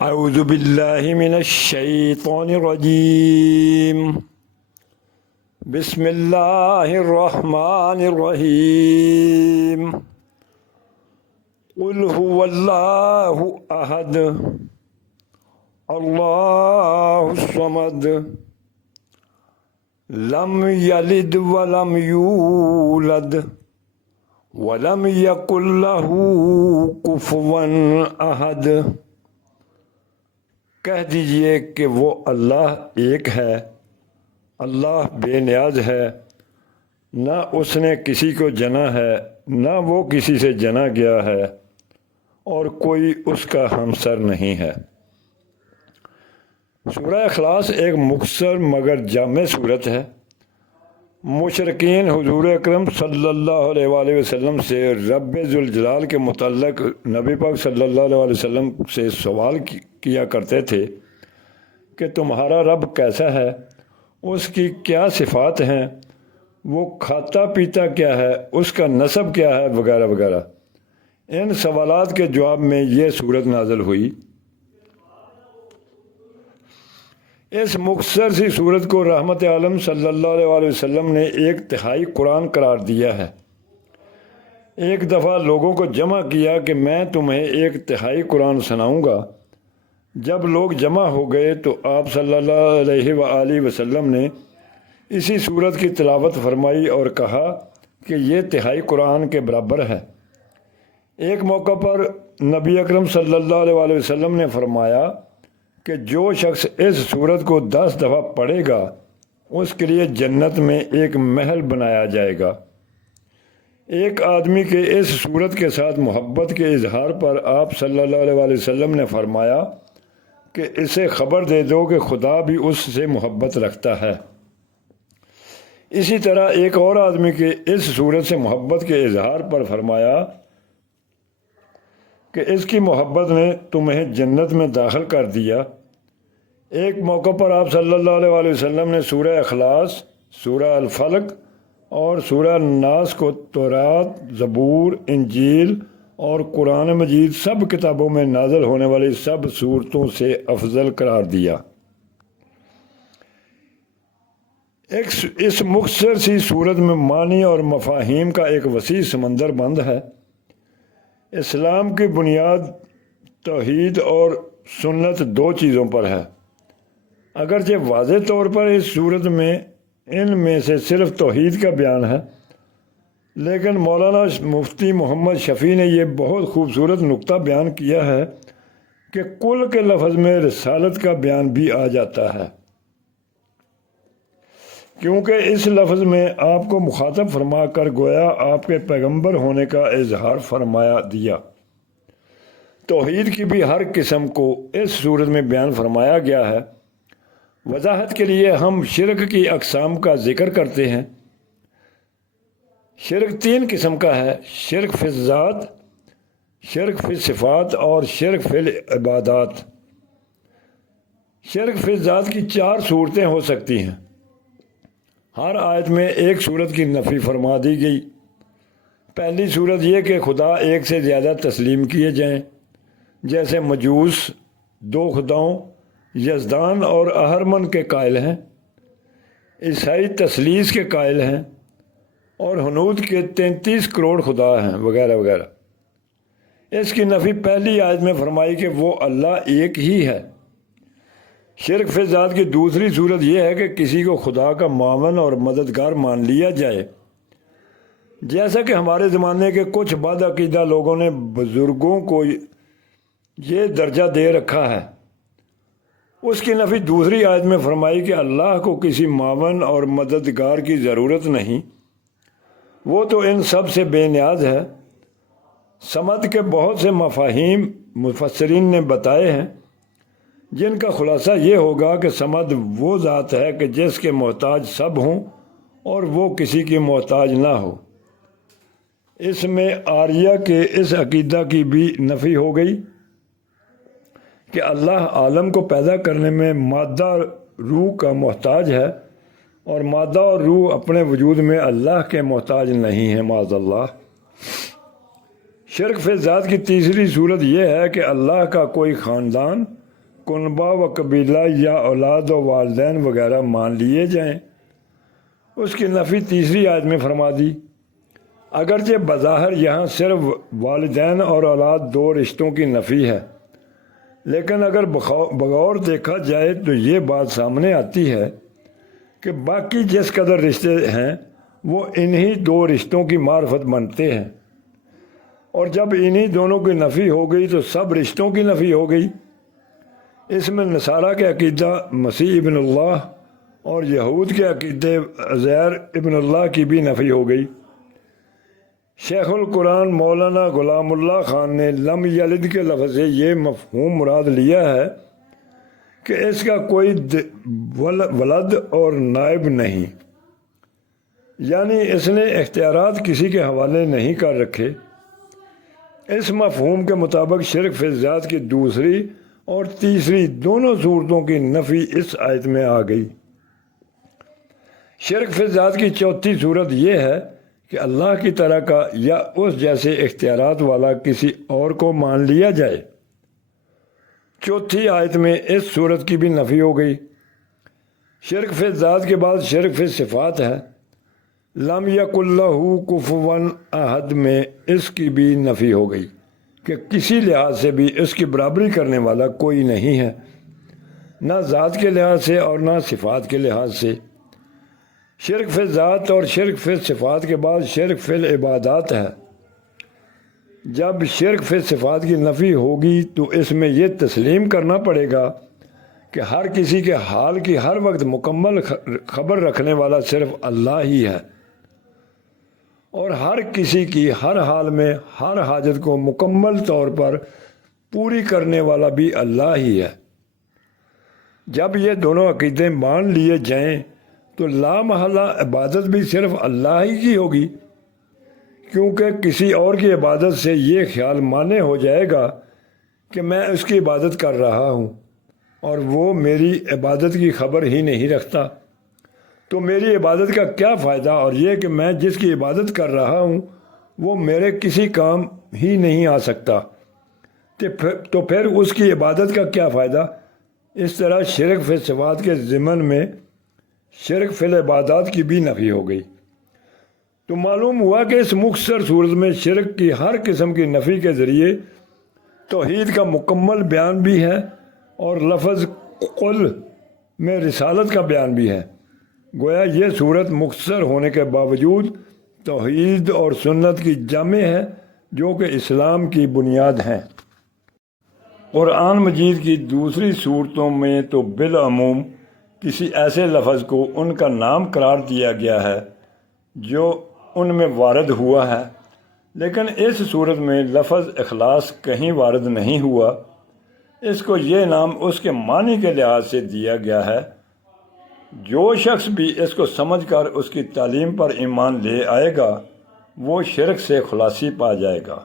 أعوذ بالله من الشيطان الرجيم. بسم الله الرحمن الرحيم. قل هو الله أحد الله الصمد لم يلد ولم يولد ولم يكن له كفوا أحد۔ کہہ دیجئے کہ وہ اللہ ایک ہے، اللہ بے نیاز ہے، نہ اس نے کسی کو جنا ہے نہ وہ کسی سے جنا گیا ہے، اور کوئی اس کا ہمسر نہیں ہے۔ سورہ اخلاص ایک مختصر مگر جامع صورت ہے۔ مشرکین حضور اکرم صلی اللہ علیہ وآلہ وسلم سے رب ذوالجلال کے متعلق نبی پاک صلی اللہ علیہ وسلم سے سوال کیا کرتے تھے کہ تمہارا رب کیسا ہے، اس کی کیا صفات ہیں، وہ کھاتا پیتا کیا ہے، اس کا نسب کیا ہے، وغیرہ وغیرہ۔ ان سوالات کے جواب میں یہ صورت نازل ہوئی۔ اس مختصر سی صورت کو رحمت عالم صلی اللہ علیہ وآلہ وسلم نے ایک تہائی قرآن قرار دیا ہے۔ ایک دفعہ لوگوں کو جمع کیا کہ میں تمہیں ایک تہائی قرآن سناؤں گا۔ جب لوگ جمع ہو گئے تو آپ صلی اللہ علیہ وآلہ وسلم نے اسی صورت کی تلاوت فرمائی اور کہا کہ یہ تہائی قرآن کے برابر ہے۔ ایک موقع پر نبی اکرم صلی اللہ علیہ وآلہ وسلم نے فرمایا کہ جو شخص اس صورت کو 10 دفعہ پڑھے گا اس کے لیے جنت میں ایک محل بنایا جائے گا۔ ایک آدمی کے اس صورت کے ساتھ محبت کے اظہار پر آپ صلی اللہ علیہ وآلہ وسلم نے فرمایا کہ اسے خبر دے دو کہ خدا بھی اس سے محبت رکھتا ہے۔ اسی طرح ایک اور آدمی کے اس صورت سے محبت کے اظہار پر فرمایا کہ اس کی محبت نے تمہیں جنت میں داخل کر دیا۔ ایک موقع پر آپ صلی اللہ علیہ وآلہ وسلم نے سورہ اخلاص، سورہ الفلق اور سورہ الناس کو تورات، زبور، انجیل اور قرآن مجید سب کتابوں میں نازل ہونے والی سب صورتوں سے افضل قرار دیا۔ اس مختصر سی صورت میں معنی اور مفاہیم کا ایک وسیع سمندر بند ہے۔ اسلام کی بنیاد توحید اور سنت 2 چیزوں پر ہے۔ اگرچہ واضح طور پر اس صورت میں ان میں سے صرف توحید کا بیان ہے، لیکن مولانا مفتی محمد شفیع نے یہ بہت خوبصورت نقطہ بیان کیا ہے کہ کل کے لفظ میں رسالت کا بیان بھی آ جاتا ہے، کیونکہ اس لفظ میں آپ کو مخاطب فرما کر گویا آپ کے پیغمبر ہونے کا اظہار فرمایا دیا۔ توحید کی بھی ہر قسم کو اس صورت میں بیان فرمایا گیا ہے۔ وضاحت کے لیے ہم شرک کی اقسام کا ذکر کرتے ہیں۔ شرک 3 قسم کا ہے: شرک فی الذات، شرک فی الصفات اور شرک فی العبادات۔ شرک فی الذات کی 4 صورتیں ہو سکتی ہیں۔ ہر آیت میں ایک صورت کی نفی فرما دی گئی۔ پہلی صورت یہ کہ خدا ایک سے زیادہ تسلیم کیے جائیں، جیسے مجوس 2 خداؤں یزدان اور اہرمن کے قائل ہیں، عیسائی تثلیث کے قائل ہیں، اور ہنود کے 33 کروڑ خدا ہیں، وغیرہ وغیرہ۔ اس کی نفی پہلی آیت میں فرمائی کہ وہ اللہ ایک ہی ہے۔ شرک فی ذات کی دوسری صورت یہ ہے کہ کسی کو خدا کا معاون اور مددگار مان لیا جائے، جیسا کہ ہمارے زمانے کے کچھ بد عقیدہ لوگوں نے بزرگوں کو یہ درجہ دے رکھا ہے۔ اس کی نفی دوسری آیت میں فرمائی کہ اللہ کو کسی معاون اور مددگار کی ضرورت نہیں، وہ تو ان سب سے بے نیاز ہے۔ صمد کے بہت سے مفاہیم مفسرین نے بتائے ہیں، جن کا خلاصہ یہ ہوگا کہ صمد وہ ذات ہے کہ جس کے محتاج سب ہوں اور وہ کسی کی محتاج نہ ہو۔ اس میں آریہ کے اس عقیدہ کی بھی نفی ہو گئی کہ اللہ عالم کو پیدا کرنے میں مادہ روح کا محتاج ہے، اور مادہ اور روح اپنے وجود میں اللہ کے محتاج نہیں ہیں، معاذ اللہ۔ شرک فی ذات کی تیسری صورت یہ ہے کہ اللہ کا کوئی خاندان کنبہ و قبیلہ یا اولاد و والدین وغیرہ مان لیے جائیں، اس کی نفی تیسری آیت میں فرما دی۔ اگرچہ بظاہر یہاں صرف والدین اور اولاد دو رشتوں کی نفی ہے، لیکن اگر بغور دیکھا جائے تو یہ بات سامنے آتی ہے کہ باقی جس قدر رشتے ہیں وہ انہی دو رشتوں کی معرفت بنتے ہیں، اور جب انہی دونوں کی نفی ہو گئی تو سب رشتوں کی نفی ہو گئی۔ اس میں نصارہ کے عقیدہ مسیح ابن اللہ اور یہود کے عقیدے عزیر ابن اللہ کی بھی نفی ہو گئی۔ شیخ القرآن مولانا غلام اللہ خان نے لم یلد کے لفظ سے یہ مفہوم مراد لیا ہے کہ اس کا کوئی ولد اور نائب نہیں، یعنی اس نے اختیارات کسی کے حوالے نہیں کر رکھے۔ اس مفہوم کے مطابق شرک فی الذات کی دوسری اور تیسری دونوں صورتوں کی نفی اس آیت میں آ گئی۔ شرک فی الذات کی چوتھی صورت یہ ہے کہ اللہ کی طرح کا یا اس جیسے اختیارات والا کسی اور کو مان لیا جائے۔ چوتھی آیت میں اس صورت کی بھی نفی ہو گئی۔ شرک فی الذات کے بعد شرک فی صفات ہے۔ لم یکن لہ کفوا احد میں اس کی بھی نفی ہو گئی کہ کسی لحاظ سے بھی اس کی برابری کرنے والا کوئی نہیں ہے، نہ ذات کے لحاظ سے اور نہ صفات کے لحاظ سے۔ شرک فی ذات اور شرک فی صفات کے بعد شرک فی العبادات ہے۔ جب شرک فی صفات کی نفی ہوگی تو اس میں یہ تسلیم کرنا پڑے گا کہ ہر کسی کے حال کی ہر وقت مکمل خبر رکھنے والا صرف اللہ ہی ہے، اور ہر کسی کی ہر حال میں ہر حاجت کو مکمل طور پر پوری کرنے والا بھی اللہ ہی ہے۔ جب یہ دونوں عقیدے مان لیے جائیں تو لا محالہ عبادت بھی صرف اللہ ہی کی ہوگی، کیونکہ کسی اور کی عبادت سے یہ خیال مانے ہو جائے گا کہ میں اس کی عبادت کر رہا ہوں اور وہ میری عبادت کی خبر ہی نہیں رکھتا، تو میری عبادت کا کیا فائدہ، اور یہ کہ میں جس کی عبادت کر رہا ہوں وہ میرے کسی کام ہی نہیں آ سکتا، تو پھر اس کی عبادت کا کیا فائدہ۔ اس طرح شرک فی صفات کے ضمن میں شرک فی العبادات کی بھی نفی ہو گئی۔ تو معلوم ہوا کہ اس مختصر صورت میں شرک کی ہر قسم کی نفی کے ذریعے توحید کا مکمل بیان بھی ہے اور لفظ قل میں رسالت کا بیان بھی ہے۔ گویا یہ صورت مختصر ہونے کے باوجود توحید اور سنت کی جامع ہے جو کہ اسلام کی بنیاد ہیں۔ قرآن مجید کی دوسری صورتوں میں تو بالعموم کسی ایسے لفظ کو ان کا نام قرار دیا گیا ہے جو ان میں وارد ہوا ہے، لیکن اس صورت میں لفظ اخلاص کہیں وارد نہیں ہوا۔ اس کو یہ نام اس کے معنی کے لحاظ سے دیا گیا ہے۔ جو شخص بھی اس کو سمجھ کر اس کی تعلیم پر ایمان لے آئے گا وہ شرک سے خلاصی پا جائے گا۔